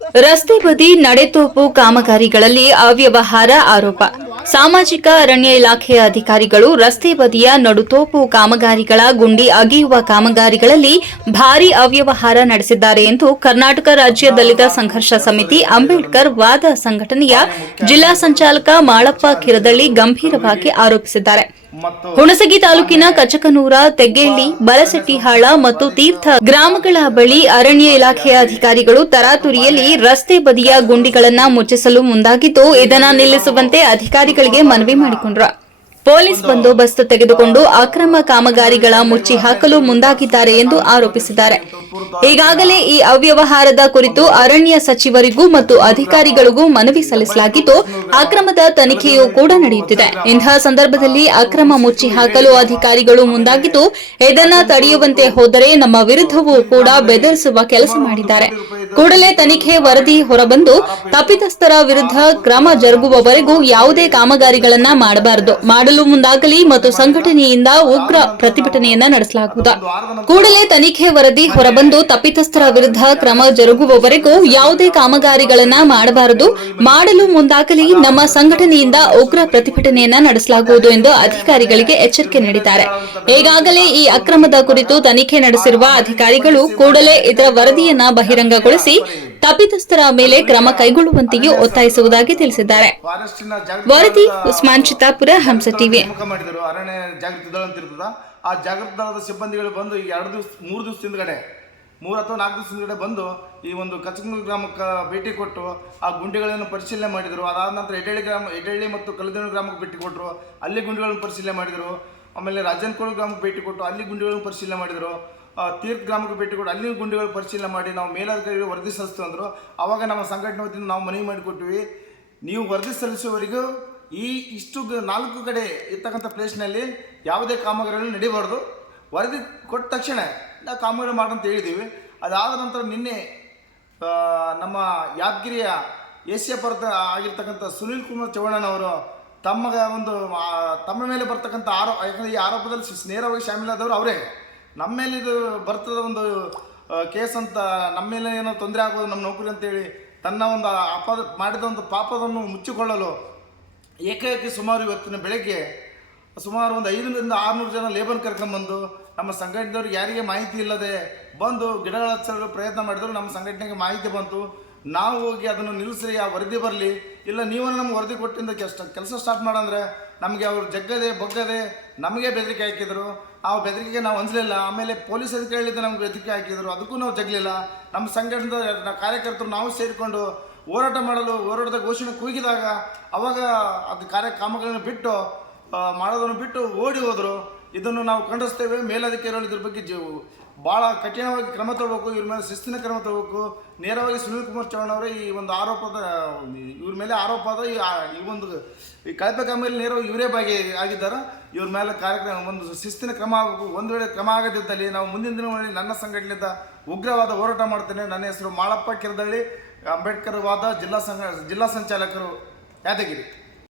ರಸ್ತೆ ಬದಿ ನಡೆತೋಪು ಕಾಮಗಾರಿಗಳಲ್ಲಿ ಅವ್ಯವಹಾರ ಆರೋಪ. ಸಾಮಾಜಿಕ ಅರಣ್ಯ ಇಲಾಖೆಯ ಅಧಿಕಾರಿಗಳು ರಸ್ತೆ ಬದಿಯ ನಡುತೋಪು ಕಾಮಗಾರಿಗಳ ಗುಂಡಿ ಅಗೆಯುವ ಕಾಮಗಾರಿಗಳಲ್ಲಿ ಭಾರೀ ಅವ್ಯವಹಾರ ನಡೆಸಿದ್ದಾರೆ ಎಂದು ಕರ್ನಾಟಕ ರಾಜ್ಯ ದಲಿತ ಸಂಘರ್ಷ ಸಮಿತಿ ಅಂಬೇಡ್ಕರ್ ವಾದ ಸಂಘಟನೆಯ ಜಿಲ್ಲಾ ಸಂಚಾಲಕ ಮಾಳಪ್ಪ ಕಿರದಳ್ಳಿ ಗಂಭೀರವಾಗಿ ಆರೋಪಿಸಿದ್ದಾರೆ. ಹುಣಸಗಿ ತಾಲೂಕಿನ ಕಚಕನೂರ ತೆಗ್ಗೇಳಿ ಬಲಸಟ್ಟಿಹಾಳ ಮತ್ತು ತೀರ್ಥ ಗ್ರಾಮಗಳ ಬಳಿ ಅರಣ್ಯ ಇಲಾಖೆಯ ಅಧಿಕಾರಿಗಳು ತರಾತುರಿಯಲ್ಲಿ ರಸ್ತೆ ಬದಿಯ ಗುಂಡಿಗಳನ್ನು ಮುಚ್ಚಿಸಲು ಮುಂದಾಗಿದ್ದು, ಇದನ್ನು ನಿಲ್ಲಿಸುವಂತೆ ಅಧಿಕಾರಿಗಳಿಗೆ ಮನವಿ ಮಾಡಿಕೊಂಡ್ರು. ಪೊಲೀಸ್ ಬಂದೋಬಸ್ತ್ ತೆಗೆದುಕೊಂಡು ಅಕ್ರಮ ಕಾಮಗಾರಿಗಳ ಮುಚ್ಚಿ ಹಾಕಲು ಮುಂದಾಗಿದ್ದಾರೆ ಎಂದು ಆರೋಪಿಸಿದ್ದಾರೆ. ಈಗಾಗಲೇ ಈ ಅವ್ಯವಹಾರದ ಕುರಿತು ಅರಣ್ಯ ಸಚಿವರಿಗೂ ಮತ್ತು ಅಧಿಕಾರಿಗಳಿಗೂ ಮನವಿ ಸಲ್ಲಿಸಲಾಗಿದ್ದು, ಅಕ್ರಮದ ತನಿಖೆಯೂ ಕೂಡ ನಡೆಯುತ್ತಿದೆ. ಇಂತಹ ಸಂದರ್ಭದಲ್ಲಿ ಅಕ್ರಮ ಮುಚ್ಚಿ ಹಾಕಲು ಅಧಿಕಾರಿಗಳು ಮುಂದಾಗಿದ್ದು ಇದನ್ನು ತಡೆಯುವಂತೆ ಹೋದರೆ ನಮ್ಮ ವಿರುದ್ಧವೂ ಕೂಡ ಬೆದರಿಸುವ ಕೆಲಸ ಮಾಡಿದ್ದಾರೆ. ಕೂಡಲೇ ತನಿಖೆ ವರದಿ ಹೊರಬಂದು ತಪ್ಪಿತಸ್ಥರ ವಿರುದ್ಧ ಕ್ರಮ ಜರುಗುವವರೆಗೂ ಯಾವುದೇ ಕಾಮಗಾರಿಗಳನ್ನ ಮಾಡಬಾರದು. ಮಾಡಲು ಮುಂದಾಗಲಿ ಮತ್ತು ಸಂಘಟನೆಯಿಂದ ಉಗ್ರ ಪ್ರತಿಭಟನೆಯನ್ನ ನಡೆಸಲಾಗುವುದು. ಕೂಡಲೇ ತನಿಖೆ ವರದಿ ಹೊರಬಂದು ತಪ್ಪಿತಸ್ಥರ ವಿರುದ್ಧ ಕ್ರಮ ಜರುಗುವವರೆಗೂ ಯಾವುದೇ ಕಾಮಗಾರಿಗಳನ್ನ ಮಾಡಬಾರದು. ಮಾಡಲು ಮುಂದಾಗಲಿ ನಮ್ಮ ಸಂಘಟನೆಯಿಂದ ಉಗ್ರ ಪ್ರತಿಭಟನೆಯನ್ನ ನಡೆಸಲಾಗುವುದು ಎಂದು ಅಧಿಕಾರಿಗಳಿಗೆ ಎಚ್ಚರಿಕೆ ನೀಡಿದ್ದಾರೆ. ಈಗಾಗಲೇ ಈ ಅಕ್ರಮದ ಕುರಿತು ತನಿಖೆ ನಡೆಸಿರುವ ಅಧಿಕಾರಿಗಳು ಕೂಡಲೇ ಇದರ ವರದಿಯನ್ನ ಬಹಿರಂಗಗೊಳಿಸಿ ತಪ್ಪಿತಸ್ಥರ ಮೇಲೆ ಕ್ರಮ ಕೈಗೊಳ್ಳುವಂತೆಯೂ ಒತ್ತಾಯಿಸುವುದಾಗಿ ತಿಳಿಸಿದ್ದಾರೆ. ವರದಿ ಉಸ್ಮಾನ್ ಚಿತ್ತಾಪುರ ಹಂಸ ಟಿವಿ. ಅರಣ್ಯ ಆ ಜಾಗೃತಿ ದಳದ ಸಿಬ್ಬಂದಿಗಳು ಬಂದು ಎರಡು ದಿವಸ, ಮೂರು ದಿವಸ ಹಿಂದ್ಗಡೆ, ಮೂರು ಅಥವಾ ನಾಲ್ಕು ದಿವಸ ಹಿಂದ್ಗಡೆ ಬಂದು ಈ ಒಂದು ಕಚಕನೂರು ಗ್ರಾಮಕ್ಕೆ ಭೇಟಿ ಕೊಟ್ಟು ಆ ಗುಂಡಿಗಳನ್ನು ಪರಿಶೀಲನೆ ಮಾಡಿದರು. ಅದಾದ ನಂತರ ಎಡಳ್ಳಿ ಗ್ರಾಮ ಎಡಳ್ಳಿ ಮತ್ತು ಕಲ್ಲದೇನು ಗ್ರಾಮಕ್ಕೆ ಭೇಟಿ ಕೊಟ್ಟರು. ಅಲ್ಲಿ ಗುಂಡಿಗಳನ್ನು ಪರಿಶೀಲನೆ ಮಾಡಿದರು. ಆಮೇಲೆ ರಾಜನಕೋಳು ಗ್ರಾಮಕ್ಕೆ ಭೇಟಿ ಕೊಟ್ಟು ಅಲ್ಲಿ ಗುಂಡಿಗಳನ್ನು ಪರಿಶೀಲನೆ ಮಾಡಿದರು. ತೀರ್ಥ ಗ್ರಾಮಕ್ಕೆ ಭೇಟಿ ಕೊಟ್ಟು ಅಲ್ಲಿ ಗುಂಡಿಗಳು ಪರಿಶೀಲನೆ ಮಾಡಿ, ನಾವು ಮೇಲಧಿಕಾರಿಗಳು ವರದಿ ಸಲ್ಲಿಸ್ತೀವಿ ಅಂದರು. ಅವಾಗ ನಮ್ಮ ಸಂಘಟನೆ ವತಿಯಿಂದ ನಾವು ಮನವಿ ಮಾಡಿಕೊಟ್ವಿ ನೀವು ವರದಿ ಸಲ್ಲಿಸುವವರೆಗೂ ಈ ಇಷ್ಟು ನಾಲ್ಕು ಕಡೆ ಇರ್ತಕ್ಕಂಥ ಪ್ಲೇಸ್ನಲ್ಲಿ ಯಾವುದೇ ಕಾಮಗಾರಿಗಳು ನಡೀಬಾರ್ದು. ವರದಿ ಕೊಟ್ಟ ತಕ್ಷಣ ನಾವು ಕಾಮಗಾರಿ ಮಾಡಂತ ಹೇಳಿದ್ದೀವಿ ಅದಾದ ನಂತರ ನಿನ್ನೆ ನಮ್ಮ ಯಾದಗಿರಿಯ ಏಷ್ಯಾ ಪರ್ವತ ಆಗಿರ್ತಕ್ಕಂಥ ಸುನೀಲ್ ಕುಮಾರ್ ಚೌಹಾಣನವರು ತಮ್ಮ ಒಂದು ತಮ್ಮ ಮೇಲೆ ಬರ್ತಕ್ಕಂಥ ಆರೋಪ ಯಾಕಂದರೆ ಈ ಆರೋಪದಲ್ಲಿ ನೇರವಾಗಿ ಶಾಮೀಲಾದವರು ಅವರೇ. ನಮ್ಮ ಮೇಲೆ ಇದು ಬರ್ತದ ಒಂದು ಕೇಸ್ ಅಂತ ನಮ್ಮ ಮೇಲೆ ಏನೋ ತೊಂದರೆ ಆಗೋದು ನಮ್ಮ ನೌಕರಿ ಅಂತೇಳಿ ತನ್ನ ಒಂದು ಅಪದ ಮಾಡಿದ ಒಂದು ಪಾಪವನ್ನು ಮುಚ್ಚಿಕೊಳ್ಳಲು ಏಕಾಏಕಿ ಸುಮಾರು ಇವತ್ತಿನ ಬೆಳಗ್ಗೆ ಸುಮಾರು ಒಂದು ಐದರಿಂದ ಆರುನೂರು ಜನ ಲೇಬರ್ ಕರ್ಕೊಂಬಂದು ನಮ್ಮ ಸಂಘಟನೆದವ್ರಿಗೆ ಯಾರಿಗೆ ಮಾಹಿತಿ ಇಲ್ಲದೆ ಬಂದು ಗಿಡಗಳ ಹಚ್ಚಲು ಪ್ರಯತ್ನ ಮಾಡಿದ್ರು. ನಮ್ಮ ಸಂಘಟನೆಗೆ ಮಾಹಿತಿ ಬಂತು. ನಾವು ಹೋಗಿ ಅದನ್ನು ನಿಲ್ಲಿಸ್ರಿ ಆ ವರದಿ ಬರಲಿ, ಇಲ್ಲ ನೀವು ನಮ್ಗೆ ವರದಿ ಕೊಟ್ಟಿಂದ ಕೆಲಸ ಕೆಲಸ ಸ್ಟಾರ್ಟ್ ಮಾಡಂದ್ರೆ ನಮಗೆ ಅವರು ಜಗ್ಗದೆ, ಬಗ್ಗದೆ ನಮಗೆ ಬೆದರಿಕೆ ಹಾಕಿದ್ರು. ಆ ಬೆದರಿಕೆಗೆ ನಾವು ಹೊಂದಲಿಲ್ಲ ಆಮೇಲೆ ಪೊಲೀಸ್ ಅಧಿಕಾರಿಗಳಿಂದ ನಮ್ಗೆ ಬೆದರಿಕೆ ಹಾಕಿದ್ರು. ಅದಕ್ಕೂ ನಾವು ಜಗ್ಲಿಲ್ಲ. ನಮ್ಮ ಸಂಘಟನೆದ ಕಾರ್ಯಕರ್ತರು ನಾವು ಸೇರಿಕೊಂಡು ಹೋರಾಟ ಮಾಡಲು, ಹೋರಾಟದ ಘೋಷಣೆ ಕೂಗಿದಾಗ ಅವಾಗ ಅದು ಕಾರ್ಯಕ್ರಮಗಳನ್ನು ಬಿಟ್ಟು ಮಾಡೋದನ್ನು ಬಿಟ್ಟು ಓಡಿ ಹೋದರು. ಇದನ್ನು ನಾವು ಖಂಡಿಸ್ತೇವೆ. ಮೇಲಧಿಕಾರಿಗಳು ಇದ್ರ ಬಗ್ಗೆ ಜೀವ ಭಾಳ ಕಠಿಣವಾಗಿ ಕ್ರಮ ತಗೋಬೇಕು. ಇವ್ರ ಮೇಲೆ ಶಿಸ್ತಿನ ಕ್ರಮ ತಗೋಬೇಕು. ನೇರವಾಗಿ ಸುನೀಲ್ ಕುಮಾರ್ ಚೌಹಾಣ್ ಅವರೇ ಈ ಒಂದು ಆರೋಪದ, ಇವ್ರ ಮೇಲೆ ಆರೋಪ ಆದ ಈ ಒಂದು, ಈ ಕಳಪೆ ಕಾಮಗಾರಿ ನೇರವಾಗಿ ಇವರೇ ಭಾಗಿ ಆಗಿದ್ದಾರೆ. ಇವ್ರ ಮೇಲೆ ಕಾರ್ಯಕ್ರಮ, ಒಂದು ಶಿಸ್ತಿನ ಕ್ರಮ ಆಗಬೇಕು. ಒಂದು ವೇಳೆ ಕ್ರಮ ಆಗದಿದ್ದಲ್ಲಿ ನಾವು ಮುಂದಿನ ದಿನಗಳಲ್ಲಿ ನನ್ನ ಸಂಘಟನೆಯಿಂದ ಉಗ್ರವಾದ ಹೋರಾಟ ಮಾಡ್ತೇನೆ. ನನ್ನ ಹೆಸರು ಮಾಳಪ್ಪ ಕಿರದಳ್ಳಿ. ಅಂಬೇಡ್ಕರ್ ವಾದ ಜಿಲ್ಲಾ ಸಂಘ, ಜಿಲ್ಲಾ ಸಂಚಾಲಕರು ಯಾದಗಿರಿ.